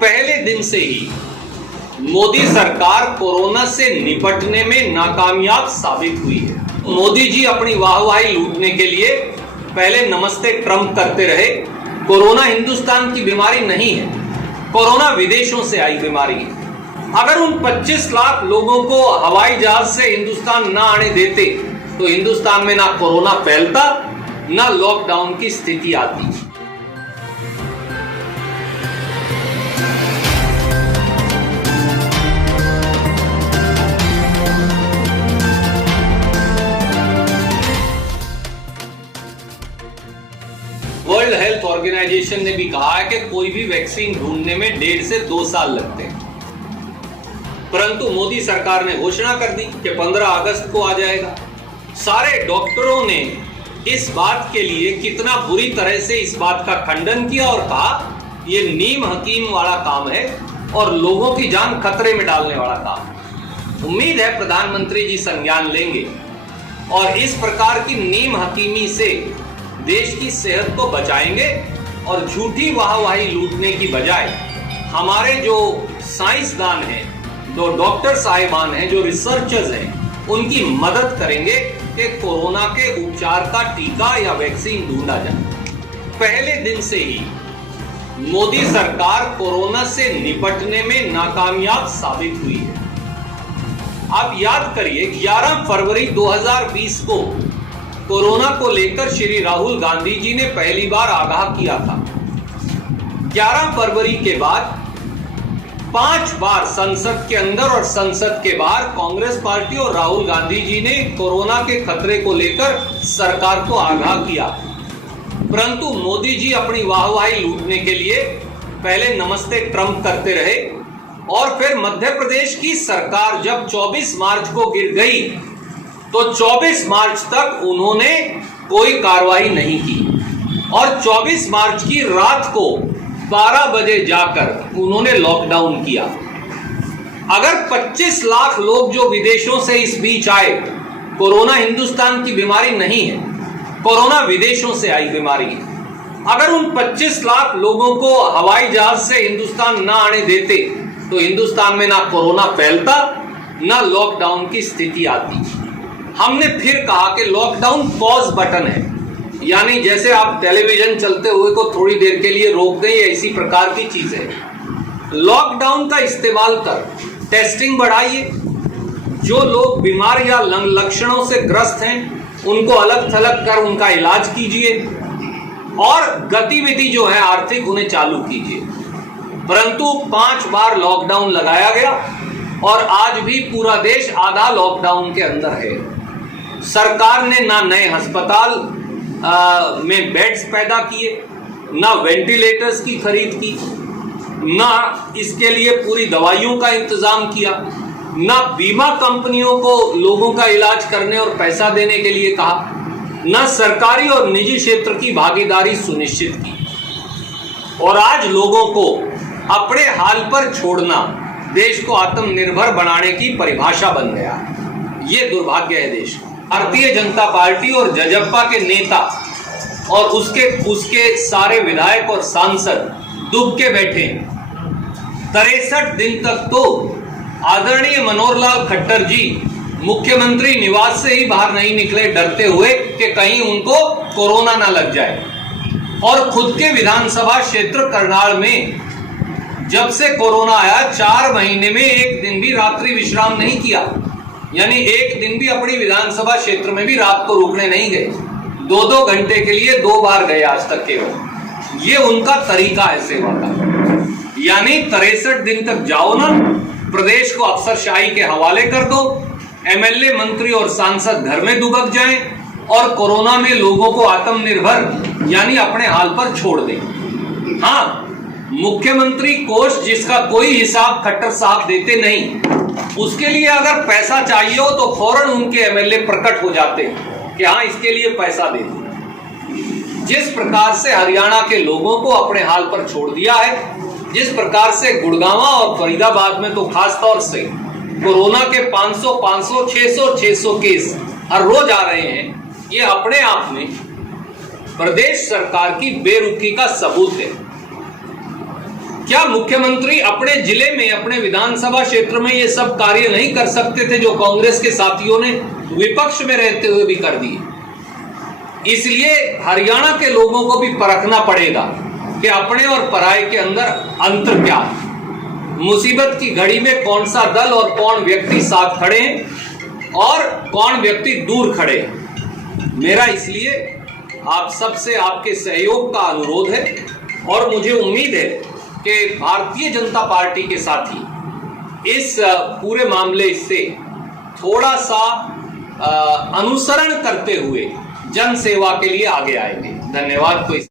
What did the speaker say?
पहले दिन से ही मोदी सरकार कोरोना से निपटने में नाकामयाब साबित हुई है। मोदी जी अपनी वाहवाही लूटने के लिए पहले नमस्ते ट्रंप करते रहे। कोरोना हिंदुस्तान की बीमारी नहीं है, कोरोना विदेशों से आई बीमारी है। अगर उन 25 लाख लोगों को हवाई जहाज से हिंदुस्तान ना आने देते तो हिंदुस्तान में ना कोरोना फैलता, ना लॉकडाउन की स्थिति आती। वर्ल्ड हेल्थ ऑर्गेनाइजेशन ने भी कहा है कि कोई भी वैक्सीन ढूंढने में 1.5 से 2 साल लगते हैं, परंतु मोदी सरकार ने घोषणा कर दी कि 15 अगस्त को आ जाएगा। सारे डॉक्टरों ने इस बात के लिए कितना बुरी तरह से इस बात का खंडन किया और कहा यह नीम हकीम वाला काम है और लोगों की जान खतरे में डालने वाला काम है। उम्मीद है प्रधानमंत्री जी संज्ञान लेंगे और इस प्रकार की नीम हकीमी से देश की सेहत को बचाएंगे और झूठी वाहवाही लूटने की बजाय हमारे जो साइंसदान हैं, जो डॉक्टर साहिबान हैं, जो रिसर्चर्स हैं, उनकी मदद करेंगे कि कोरोना के उपचार का टीका या वैक्सीन ढूंढा जाए। पहले दिन से ही मोदी सरकार कोरोना से निपटने में नाकामयाब साबित हुई है। आप याद करिए 11 फरवरी 2020 को कोरोना को लेकर श्री राहुल गांधी जी ने पहली बार आगाह किया था। 11 फरवरी के बाद 5 बार संसद के अंदर और संसद के बाहर कांग्रेस पार्टी और राहुल गांधी जी ने कोरोना के खतरे को लेकर सरकार को आगाह किया, परंतु मोदी जी अपनी वाहवाही लूटने के लिए पहले नमस्ते ट्रंप करते रहे और फिर मध्य प्रदेश की सरकार जब 24 मार्च को गिर गई तो 24 मार्च तक उन्होंने कोई कार्रवाई नहीं की और 24 मार्च की रात को 12 बजे जाकर उन्होंने लॉकडाउन किया। अगर 25 लाख लोग जो विदेशों से इस बीच आए, कोरोना हिंदुस्तान की बीमारी नहीं है, कोरोना विदेशों से आई बीमारी है। अगर उन 25 लाख लोगों को हवाई जहाज से हिंदुस्तान ना आने देते तो हिंदुस्तान में ना कोरोना फैलता, ना लॉकडाउन की स्थिति आती। हमने फिर कहा कि लॉकडाउन पॉज बटन है, यानी जैसे आप टेलीविजन चलते हुए को थोड़ी देर के लिए रोक दें, या इसी प्रकार की चीज है। लॉकडाउन का इस्तेमाल कर टेस्टिंग बढ़ाइए, जो लोग बीमार या लक्षणों से ग्रस्त हैं उनको अलग थलग कर उनका इलाज कीजिए और गतिविधि जो है आर्थिक उन्हें चालू कीजिए। परंतु 5 बार लॉकडाउन लगाया गया और आज भी पूरा देश आधा लॉकडाउन के अंदर है। सरकार ने ना नए अस्पताल में बेड्स पैदा किए, ना वेंटिलेटर्स की खरीद की, ना इसके लिए पूरी दवाइयों का इंतजाम किया, ना बीमा कंपनियों को लोगों का इलाज करने और पैसा देने के लिए कहा, ना सरकारी और निजी क्षेत्र की भागीदारी सुनिश्चित की। और आज लोगों को अपने हाल पर छोड़ना देश को आत्मनिर्भर बनाने की परिभाषा बन गया। ये दुर्भाग्य है देश का। भारतीय जनता पार्टी और जजप्पा के नेता और उसके सारे विधायक और सांसद दुब के बैठे। 63 दिन तक तो आदरणीय मनोहर लाल खट्टर जी मुख्यमंत्री निवास से ही बाहर नहीं निकले, डरते हुए कि कहीं उनको कोरोना ना लग जाए। और खुद के विधानसभा क्षेत्र करनाल में जब से कोरोना आया 4 महीने में एक दिन भी रात्रि विश्राम नहीं किया, यानी एक दिन भी अपनी विधानसभा क्षेत्र में भी रात को रुकने नहीं गए। 2-2 घंटे के लिए 2 बार गए आज तक केवल। ये उनका तरीका है सेवा का। यानी 63 दिन तक जाओ ना, प्रदेश को अफसरशाही के हवाले कर दो, एमएलए मंत्री और सांसद घर में दुबक जाएं और कोरोना में लोगों को आत्मनिर्भर यानी अपने हाल पर छोड़ दें। हाँ, मुख्यमंत्री कोष जिसका कोई हिसाब खट्टर साहब देते नहीं, उसके लिए अगर पैसा चाहिए हो तो फौरन उनके एमएलए प्रकट हो जाते कि हाँ इसके लिए पैसा दे दो। जिस प्रकार से हरियाणा के लोगों को अपने हाल पर छोड़ दिया है, जिस प्रकार से गुड़गांव और फरीदाबाद में तो खास तौर से कोरोना के 500, 600 केस हर रोज आ रहे हैं, ये अपने आप में प्रदेश सरकार की बेरुखी का सबूत है। क्या मुख्यमंत्री अपने जिले में, अपने विधानसभा क्षेत्र में ये सब कार्य नहीं कर सकते थे जो कांग्रेस के साथियों ने विपक्ष में रहते हुए भी कर दिए? इसलिए हरियाणा के लोगों को भी परखना पड़ेगा कि अपने और पराये के अंदर अंतर क्या है। मुसीबत की घड़ी में कौन सा दल और कौन व्यक्ति साथ खड़े हैं और कौन व्यक्ति दूर खड़े हैं। मेरा इसलिए आप सबसे आपके सहयोग का अनुरोध है और मुझे उम्मीद है कि भारतीय जनता पार्टी के साथी इस पूरे मामले से थोड़ा सा अनुसरण करते हुए जन सेवा के लिए आगे आएंगे। धन्यवाद।